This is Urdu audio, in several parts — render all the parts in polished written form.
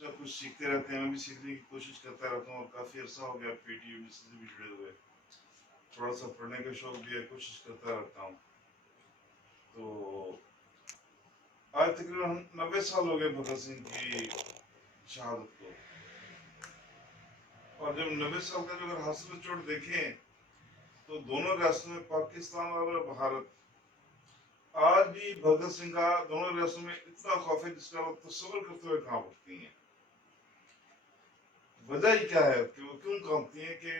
کچھ نہ کچھ سیکھتے رہتے ہیں. میں بھی سیکھنے کی کوشش کرتا رہتا ہوں اور کافی عرصہ ہو گیا پی ٹی یو سے بھی جڑے ہوئے. تھوڑا سا پڑھنے کا شوق بھی ہے, کوشش کرتا رہتا ہوں. تو آج تقریباً 90 سال ہو گئے بھگت سنگھ کی شہادت کو. اور جب 90 سال کا جو اگر حاصل چوٹ دیکھیں تو دونوں ریاستوں میں پاکستان اور بھارت آج بھی بھگت سنگھ کا دونوں ریاستوں میں اتنا خوف ہے جس کا وہ تصور کرتے ہوئے کہاں اٹھتی ہیں. وجہ ہی کیا ہے کہ وہ کیوں کانپتی ہیں؟ کہ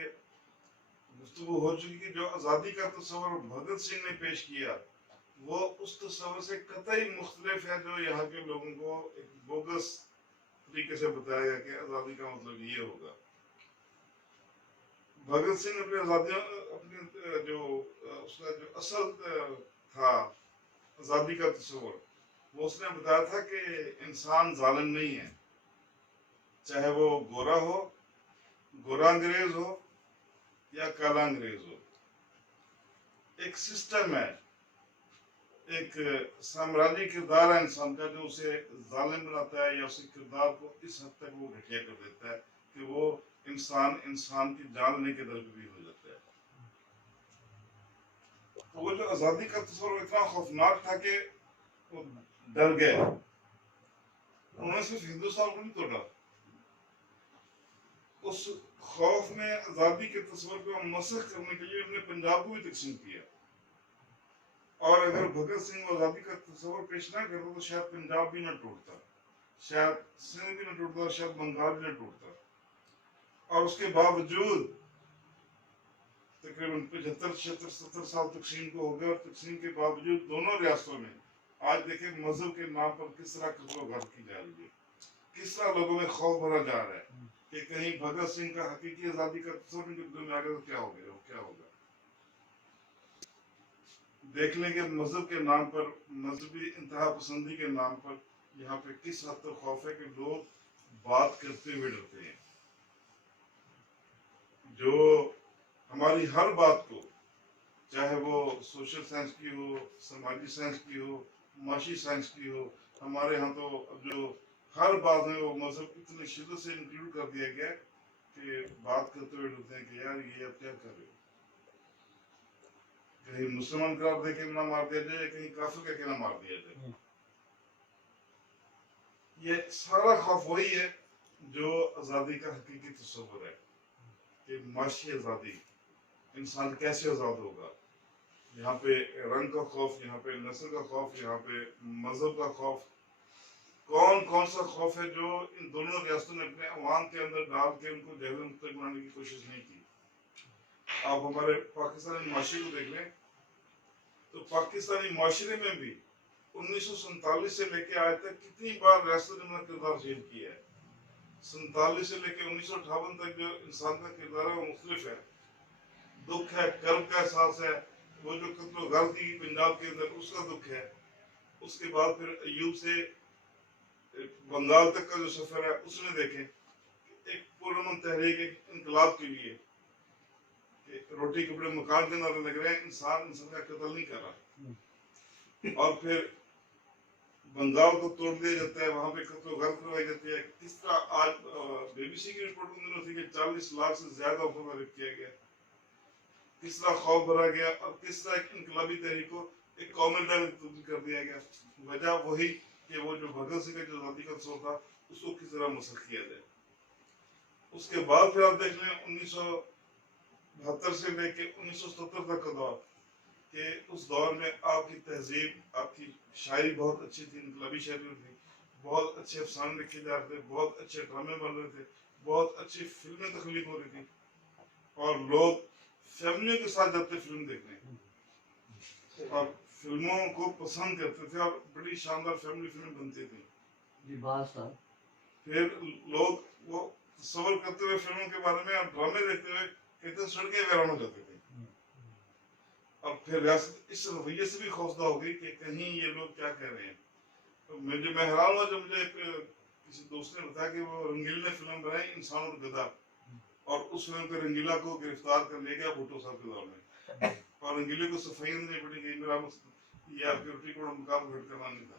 گفتگو ہو چکی کہ جو آزادی کا تصور بھگت سنگھ نے پیش کیا وہ اس تصور سے قطعی مختلف ہے جو یہاں کے لوگوں کو ایک بوگس طریقے سے بتایا گیا کہ آزادی کا مطلب یہ ہوگا. بھگت سنگھ اپنی آزادیاں اپنے جو اس کا جو اصل تھا آزادی کا تصور وہ اس نے بتایا تھا کہ انسان ظالم نہیں ہے, چاہے وہ گورا ہو, گورا انگریز ہو یا کالا انگریز ہو. ایک سسٹم ہے, ایک سامراجی کردار ہے انسان کا جو اسے ظالم بناتا ہے یا اس کے کردار کو اس حد تک وہ گھٹیا کر دیتا ہے کہ وہ انسان کی جان لینے کے درجے بھی ہو جاتا ہے. تو وہ جو آزادی کا تصور اتنا خوفناک تھا کہ وہ ڈر گئے. انہوں نے صرف ہندوستان کو نہیں توڑا, اس خوف میں آزادی کے تصور کو مسخ کرنے کے لیے انہوں نے پنجاب کو بھی تقسیم کیا. اور اگر بھگت سنگھ آزادی کا تصور پیش نہ کرتا تو شاید پنجاب بھی نہ ٹوٹتا, شاید سندھ بھی نہ ٹوٹتا, شاید بنگال بھی نہ ٹوٹتا. اور اس کے باوجود تقریباً 75-76-70 سال تقسیم کو ہو گئے, اور تقسیم کے باوجود دونوں ریاستوں میں آج دیکھیں مذہب کے نام پر کس طرح قتل و غارت کی جا رہی ہے, کس طرح لوگوں میں خوف بھرا جا رہا ہے کہ کہیں بھگت سنگھ کا حقیقی آزادی کا تصور ان کے دل میں آ گیا تو کیا ہو گیا, کیا ہوگا. دیکھ لیں کہ مذہب کے نام پر, مذہبی انتہا پسندی کے نام پر یہاں پہ کس حد تک خوف ہے کہ لوگ بات کرتے ہوئے ڈرتے ہیں. جو ہماری ہر بات کو, چاہے وہ سوشل سائنس کی ہو, سماجی سائنس کی ہو, معاشی سائنس کی ہو, ہمارے ہاں تو جو ہر بات میں وہ مذہب اتنی شدت سے انکلوڈ کر دیا گیا کہ بات کرتے ہوئے ڈرتے ہیں کہ یار یہ اب کیا کر رہے ہو. کہیں مسلمان قرار دے کے نہ مار دیا جائے, کہیں کافر کہہ کے نہ مار دیا جائے. یہ سارا خوف وہی ہے جو آزادی کا حقیقی تصور ہے کہ معاشی آزادی, انسان کیسے آزاد ہوگا. یہاں پہ رنگ کا خوف, یہاں پہ نسل کا خوف, یہاں پہ مذہب کا خوف. کون سا خوف ہے جو ان دونوں ریاستوں نے اپنے عوام کے اندر ڈال کے ان کو جہل مطلق بنانے کی کوشش نہیں کی. آپ ہمارے پاکستانی معاشرے کو دیکھ لیں تو پاکستانی معاشرے میں بھی 1947 سے لے کے آج تک کتنی بار ریاست نے اپنا کردار چینج کیا ہے. 47 سے لے کے 1958 تک جو انسان کا کردار ہے وہ مختلف ہے. دکھ ہے, کرب کا احساس ہے, وہ جو قتل و غارت کی پنجاب کے اندر اس کا دکھ ہے. اس کے بعد پھر ایوب سے بنگال تک کا جو سفر ہے اس میں دیکھیں ایک پرامن تحریک, ایک انقلاب کے لیے کہ روٹی کپڑے مکان کے نعرے لگ رہے ہیں, انسان کا قتل نہیں کر رہا. اور پھر بنگال کو توڑ دیا جاتا ہے, وہاں پہ قتل و غارت کروائی جاتی ہے. کس طرح آج بی بی سی کی رپورٹ ان دنوں تھی کہ 40 لاکھ سے زیادہ افراد کو ریپ کیا گیا. کس طرح خوف بھرا گیا اور کس طرح ایک انقلابی تحریک کو ایک قومی ڈر میں تبدیل کر دیا گیا. وجہ وہی کہ وہ جو بھگت سنگھ کا جو آزادی کا تصور تھا اس کو کس طرح مسخ کیا جائے. اس کے بعد پھر آپ دیکھ لیں 1972 سے لے کے 1977 تک کا دور, کہ اس دور میں آپ کی تہذیب, آپ کی شاعری بہت اچھی تھی, انقلابی شاعری تھی, بہت اچھے افسانے لکھے جا رہے تھے, بہت اچھے ڈرامے بن رہے تھے, بہت اچھی فلمیں تخلیق ہو رہی تھی, اور لوگ فیملیوں کے ساتھ جاتے فلم دیکھنے اور فلموں کو پسند کرتے تھے, اور بڑی شاندار فیملی فلم بنتی تھی. پھر لوگ وہ تصور کرتے ہوئے فلموں کے بارے میں اور ڈرامے دیکھتے ہوئے کہتے سڑکیں ویران ہو جاتے تھے. اور پھر ریاست اس رویے سے بھی خوفزدہ ہو گئی کہ کہیں یہ لوگ کیا کہہ رہے ہیں. تو میں حیران ہوا جب مجھے کسی دوست نے بتایا کہ وہ رنگیل نے فلم بنائی انسان اور گدھا, اور اس فلم کے رنگیلا کو گرفتار کر لے گیا بھٹو صاحب کے دور میں, اور رنگیلے کو صفائی دینی پڑی گئی. میرا یہ آپ کی روٹی کو مقام گھٹ کرنا نہیں تھا.